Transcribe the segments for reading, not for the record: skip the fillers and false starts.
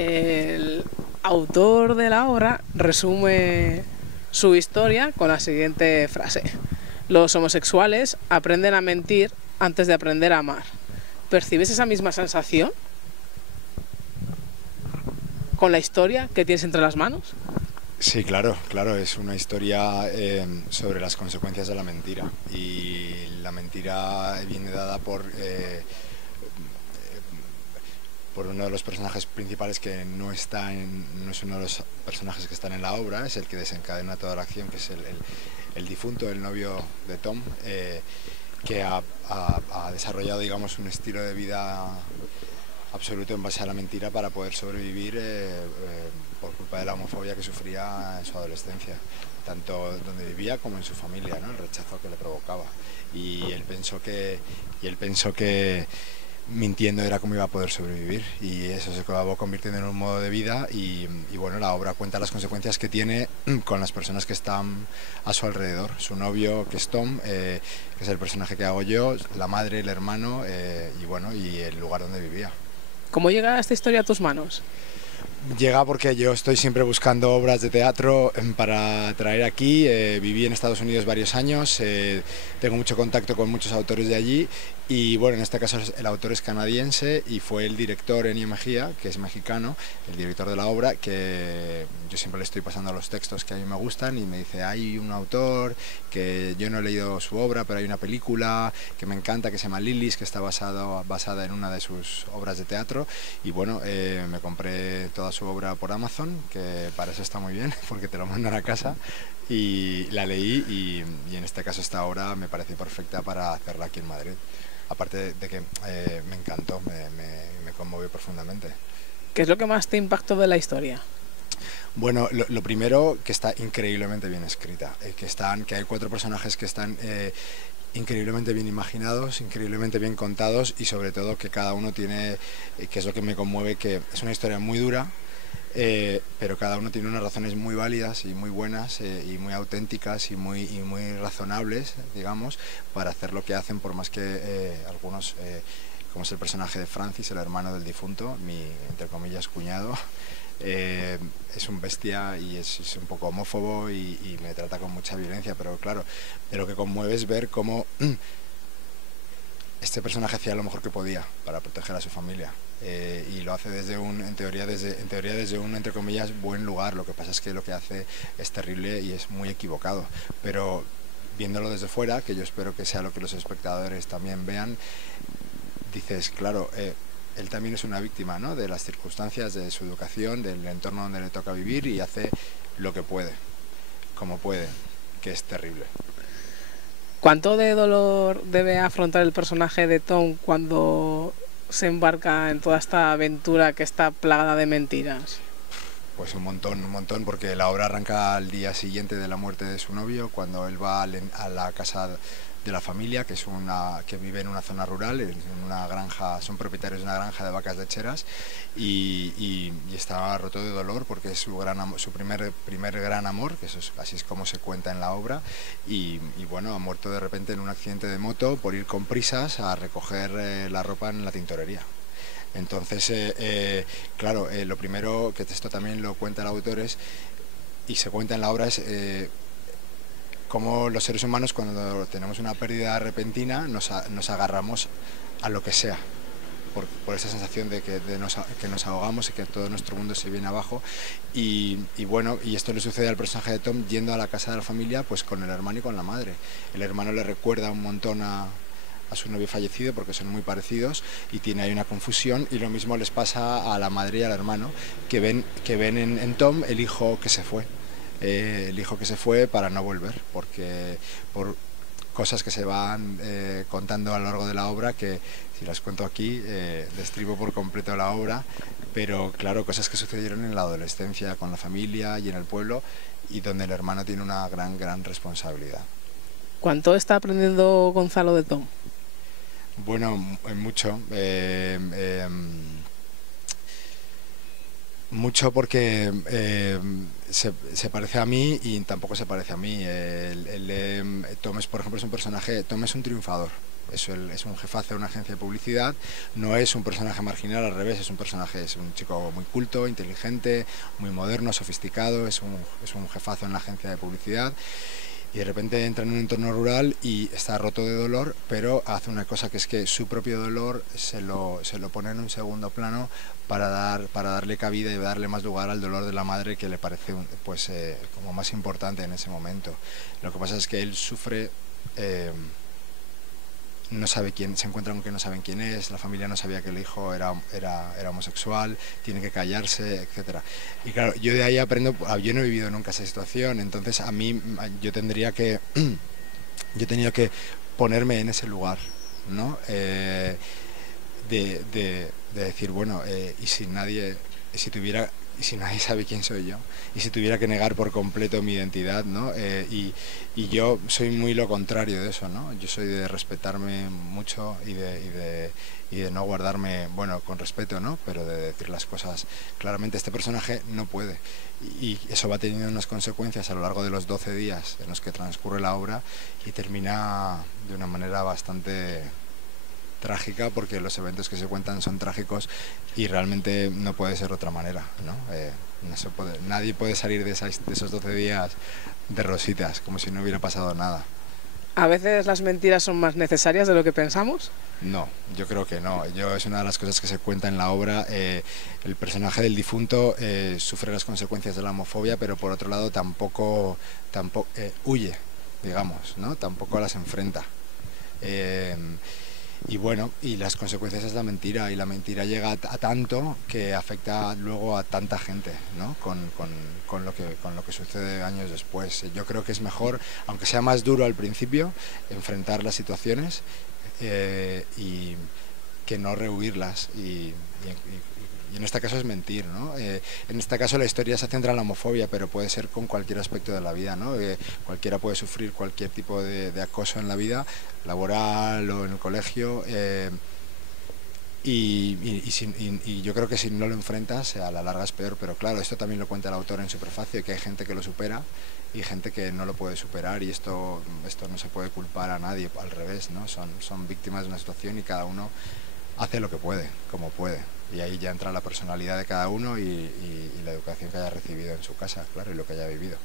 El autor de la obra resume su historia con la siguiente frase: los homosexuales aprenden a mentir antes de aprender a amar. ¿Percibes esa misma sensación con la historia que tienes entre las manos? Sí, claro, claro, es una historia sobre las consecuencias de la mentira, y la mentira viene dada por uno de los personajes principales que no es uno de los personajes que están en la obra, es el que desencadena toda la acción, que es el difunto, el novio de Tom, que ha desarrollado, digamos, un estilo de vida absoluto en base a la mentira para poder sobrevivir por culpa de la homofobia que sufría en su adolescencia, tanto donde vivía como en su familia, ¿no? El rechazo que le provocaba. Y él pensó que mintiendo era como iba a poder sobrevivir, y eso se acabó convirtiendo en un modo de vida. Y bueno, la obra cuenta las consecuencias que tiene con las personas que están a su alrededor: su novio, que es Tom, que es el personaje que hago yo, la madre, el hermano, y bueno, y el lugar donde vivía. ¿Cómo llega esta historia a tus manos? Llega porque yo estoy siempre buscando obras de teatro para traer aquí. Viví en Estados Unidos varios años, tengo mucho contacto con muchos autores de allí, y bueno, en este caso el autor es canadiense y fue el director, Ennio Mejía, que es mexicano, el director de la obra, que yo siempre le estoy pasando los textos que a mí me gustan, y me dice: hay un autor que yo no he leído su obra, pero hay una película que me encanta que se llama Lilies, que está basada en una de sus obras de teatro. Y bueno, me compré toda su obra por Amazon, que para eso está muy bien, porque te lo mandan a casa, y la leí, y en este caso esta obra me pareció perfecta para hacerla aquí en Madrid. Aparte de que me encantó, me conmovió profundamente. ¿Qué es lo que más te impactó de la historia? Bueno, lo primero, que está increíblemente bien escrita, que hay 4 personajes que están increíblemente bien imaginados, increíblemente bien contados, y sobre todo que cada uno tiene, que es lo que me conmueve, que es una historia muy dura, pero cada uno tiene unas razones muy válidas y muy buenas, y muy auténticas y muy razonables, digamos, para hacer lo que hacen, por más que algunos, como es el personaje de Francis, el hermano del difunto, mi, entre comillas, cuñado, es un bestia y es un poco homófobo, y me trata con mucha violencia, pero claro, de lo que conmueve es ver cómo este personaje hacía lo mejor que podía para proteger a su familia, y lo hace en teoría desde un, entre comillas, buen lugar. Lo que pasa es que lo que hace es terrible y es muy equivocado, pero viéndolo desde fuera, que yo espero que sea lo que los espectadores también vean, dices, claro, él también es una víctima, ¿no?, de las circunstancias, de su educación, del entorno donde le toca vivir, y hace lo que puede, como puede, que es terrible. ¿Cuánto de dolor debe afrontar el personaje de Tom cuando se embarca en toda esta aventura que está plagada de mentiras? Pues un montón, porque la obra arranca al día siguiente de la muerte de su novio, cuando él va a la casa de la familia, que vive en una zona rural, en una granja, son propietarios de una granja de vacas lecheras, y está roto de dolor porque es su primer gran amor, que así es como se cuenta en la obra, y bueno, ha muerto de repente en un accidente de moto por ir con prisas a recoger la ropa en la tintorería. Entonces, claro, lo primero, que esto también lo cuenta el autor, y se cuenta en la obra, es cómo los seres humanos, cuando tenemos una pérdida repentina, nos agarramos a lo que sea, por esa sensación de que nos ahogamos y que todo nuestro mundo se viene abajo. Y bueno, y esto le sucede al personaje de Tom yendo a la casa de la familia, pues con el hermano y con la madre. El hermano le recuerda un montón a su novio fallecido, porque son muy parecidos, y tiene ahí una confusión, y lo mismo les pasa a la madre y al hermano, que ven en Tom el hijo que se fue, para no volver, porque por cosas que se van contando a lo largo de la obra, que si las cuento aquí destripo por completo la obra, pero claro, cosas que sucedieron en la adolescencia con la familia y en el pueblo, y donde el hermano tiene una gran responsabilidad. ¿Cuánto está aprendiendo Gonzalo de Tom? Bueno, mucho. Mucho porque se parece a mí y tampoco se parece a mí. Tom es, por ejemplo, es un personaje, Tom es un triunfador. Es un jefazo de una agencia de publicidad, no es un personaje marginal, al revés, es un chico muy culto, inteligente, muy moderno, sofisticado, es un jefazo en la agencia de publicidad y de repente entra en un entorno rural y está roto de dolor, pero hace una cosa que es que su propio dolor se lo pone en un segundo plano para darle cabida y darle más lugar al dolor de la madre, que le parece como más importante en ese momento. Lo que pasa es que él sufre... no sabe quién, se encuentra con que no saben quién es, la familia no sabía que el hijo era homosexual, tiene que callarse, etcétera. Y claro, yo de ahí aprendo, yo no he vivido nunca esa situación, entonces a mí yo tendría que, yo he tenido que ponerme en ese lugar, ¿no? De decir, bueno, y si nadie, y si nadie sabe quién soy yo, y si tuviera que negar por completo mi identidad, ¿no? Y yo soy muy lo contrario de eso, ¿no? Yo soy de respetarme mucho y de no guardarme, bueno, con respeto, ¿no? Pero de decir las cosas claramente. Este personaje no puede, y eso va teniendo unas consecuencias a lo largo de los 12 días en los que transcurre la obra, y termina de una manera bastante trágica, porque los eventos que se cuentan son trágicos y realmente no puede ser de otra manera, ¿no? Nadie puede salir de esos 12 días de rositas, como si no hubiera pasado nada. ¿A veces las mentiras son más necesarias de lo que pensamos? No, yo creo que no. Es una de las cosas que se cuenta en la obra. El personaje del difunto sufre las consecuencias de la homofobia, pero por otro lado tampoco huye, digamos, ¿no? Tampoco las enfrenta. Y bueno, y las consecuencias es la mentira, y la mentira llega a tanto que afecta luego a tanta gente, ¿no? Con lo que sucede años después. Yo creo que es mejor, aunque sea más duro al principio, enfrentar las situaciones y que no rehuirlas, y en este caso es mentir, ¿no? En este caso la historia se centra en la homofobia, pero puede ser con cualquier aspecto de la vida, ¿no? Cualquiera puede sufrir cualquier tipo de acoso en la vida, laboral o en el colegio, y yo creo que si no lo enfrentas, a la larga es peor. Pero claro, esto también lo cuenta el autor en su prefacio, que hay gente que lo supera y gente que no lo puede superar, y esto no se puede culpar a nadie, al revés, ¿no? Son víctimas de una situación y cada uno hace lo que puede, como puede. Y ahí ya entra la personalidad de cada uno y la educación que haya recibido en su casa, claro, y lo que haya vivido.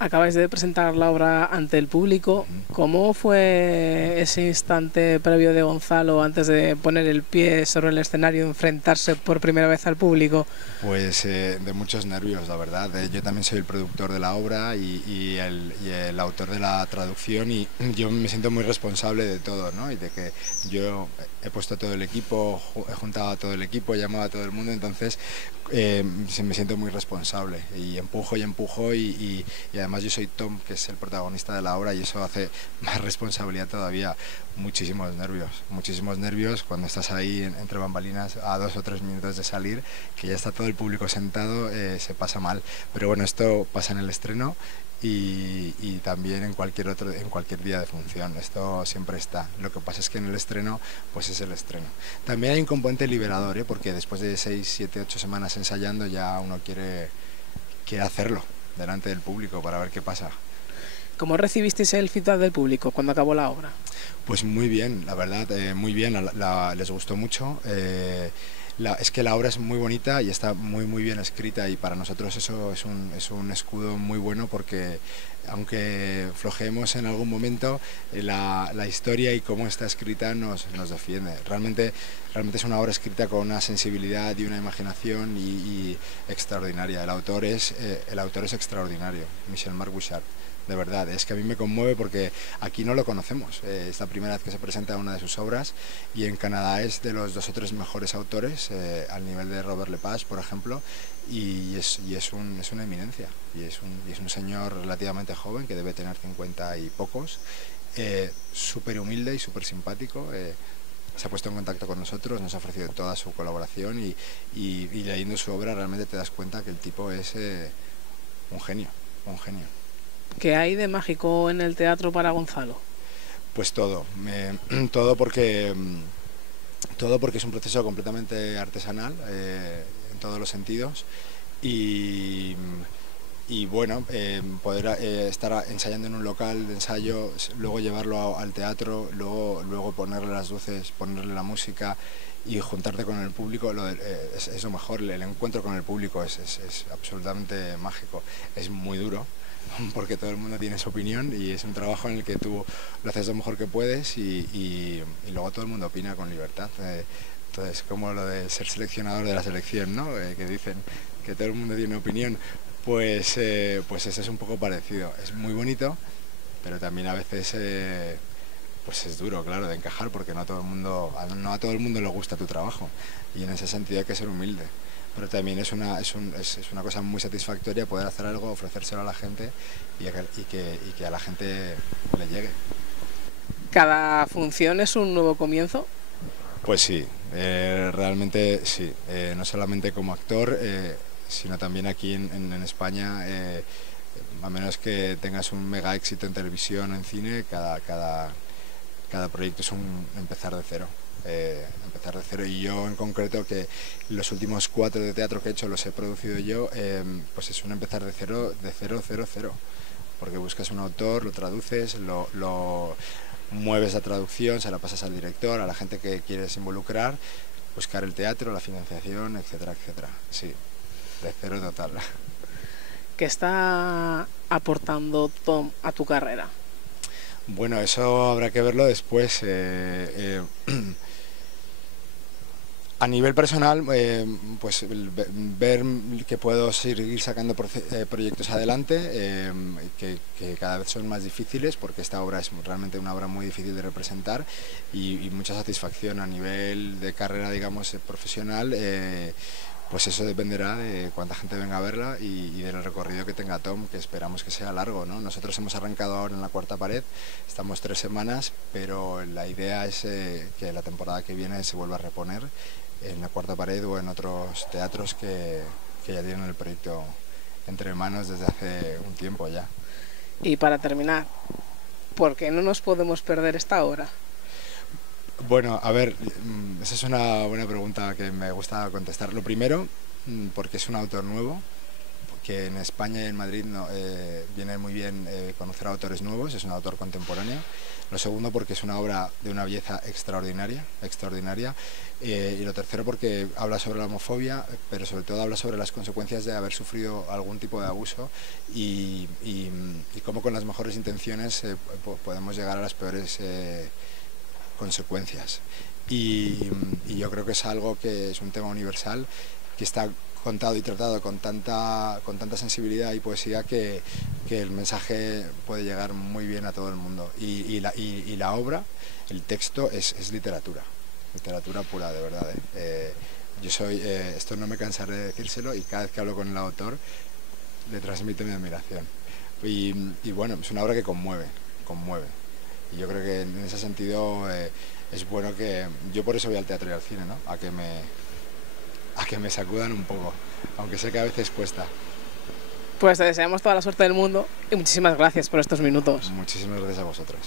Acabáis de presentar la obra ante el público. ¿Cómo fue ese instante previo de Gonzalo antes de poner el pie sobre el escenario y enfrentarse por primera vez al público? Pues de muchos nervios, la verdad. Yo también soy el productor de la obra y el autor de la traducción, y yo me siento muy responsable de todo, ¿no? Y de que yo he puesto a todo el equipo, he juntado a todo el equipo, he llamado a todo el mundo, entonces me siento muy responsable y empujo y además yo soy Tom, que es el protagonista de la obra, y eso hace más responsabilidad todavía. Muchísimos nervios cuando estás ahí entre bambalinas a 2 o 3 minutos de salir, que ya está todo el público sentado, se pasa mal, pero bueno, esto pasa en el estreno y también en cualquier día de función. Esto siempre está. Lo que pasa es que en el estreno, pues es el estreno. También hay un componente liberador, porque después de 6, 7, 8 semanas ensayando, ya uno quiere hacerlo delante del público para ver qué pasa. ¿Cómo recibisteis el feedback del público cuando acabó la obra? Pues muy bien, la verdad, muy bien, les gustó mucho. Es que la obra es muy bonita y está muy bien escrita, y para nosotros eso es un escudo muy bueno, porque aunque flojeemos en algún momento, la historia y cómo está escrita nos defiende. Realmente es una obra escrita con una sensibilidad y una imaginación y extraordinaria. El autor es extraordinario, Michel-Marc Bouchard. De verdad, es que a mí me conmueve porque aquí no lo conocemos. Es la primera vez que se presenta una de sus obras, y en Canadá es de los 2 o 3 mejores autores, al nivel de Robert Lepage, por ejemplo, y es una eminencia, y es un señor relativamente joven, que debe tener 50 y pocos, súper humilde y súper simpático. Se ha puesto en contacto con nosotros, nos ha ofrecido toda su colaboración, y leyendo su obra realmente te das cuenta que el tipo es un genio. ¿Qué hay de mágico en el teatro para Gonzalo? Pues todo porque es un proceso completamente artesanal. en todos los sentidos. Y, y bueno, poder estar ensayando en un local de ensayo, luego llevarlo al teatro, luego ponerle las luces, ponerle la música y juntarte con el público, es lo mejor. El encuentro con el público es absolutamente mágico. Es muy duro porque todo el mundo tiene su opinión y es un trabajo en el que tú lo haces lo mejor que puedes y luego todo el mundo opina con libertad. Entonces, como lo de ser seleccionador de la selección, ¿no? Que dicen que todo el mundo tiene opinión, pues eso es un poco parecido. Es muy bonito, pero también a veces pues es duro, claro, de encajar, porque no a todo el mundo le gusta tu trabajo, y en ese sentido hay que ser humilde. Pero también es una cosa muy satisfactoria poder hacer algo, ofrecérselo a la gente y que a la gente le llegue. ¿Cada función es un nuevo comienzo? Pues sí, realmente sí, no solamente como actor, sino también aquí en España, a menos que tengas un mega éxito en televisión o en cine, cada proyecto es un empezar de cero. Y yo en concreto, que los últimos 4 de teatro que he hecho los he producido yo, pues es un empezar de cero, porque buscas un autor, lo traduces, lo mueves la traducción, se la pasas al director, a la gente que quieres involucrar, buscar el teatro, la financiación, etcétera, etcétera. Sí, de cero total. ¿Qué está aportando Tom a tu carrera? Bueno, eso habrá que verlo después. A nivel personal, pues ver que puedo seguir sacando proyectos adelante, que cada vez son más difíciles, porque esta obra es realmente una obra muy difícil de representar, y mucha satisfacción a nivel de carrera, digamos, profesional. Pues eso dependerá de cuánta gente venga a verla y del recorrido que tenga Tom, que esperamos que sea largo, ¿no? Nosotros hemos arrancado ahora en La Cuarta Pared, estamos 3 semanas, pero la idea es que la temporada que viene se vuelva a reponer en La Cuarta Pared o en otros teatros que ya tienen el proyecto entre manos desde hace un tiempo ya. Y para terminar, ¿por qué no nos podemos perder esta obra? Bueno, a ver, esa es una buena pregunta que me gusta contestar. Lo primero, porque es un autor nuevo, que en España y en Madrid viene muy bien conocer a autores nuevos, es un autor contemporáneo. Lo segundo, porque es una obra de una belleza extraordinaria. Y lo tercero, porque habla sobre la homofobia, pero sobre todo habla sobre las consecuencias de haber sufrido algún tipo de abuso y cómo con las mejores intenciones podemos llegar a las peores consecuencias. Y yo creo que es algo que es un tema universal, que está contado y tratado con tanta sensibilidad y poesía que el mensaje puede llegar muy bien a todo el mundo. Y la obra, el texto, es literatura pura, de verdad. Yo soy, esto no me cansaré de decírselo, y cada vez que hablo con el autor le transmito mi admiración. Y bueno, es una obra que conmueve. Y yo creo que en ese sentido es bueno que... Yo por eso voy al teatro y al cine, ¿no? A que me sacudan un poco, aunque sé que a veces cuesta. Pues te deseamos toda la suerte del mundo y muchísimas gracias por estos minutos. Muchísimas gracias a vosotros.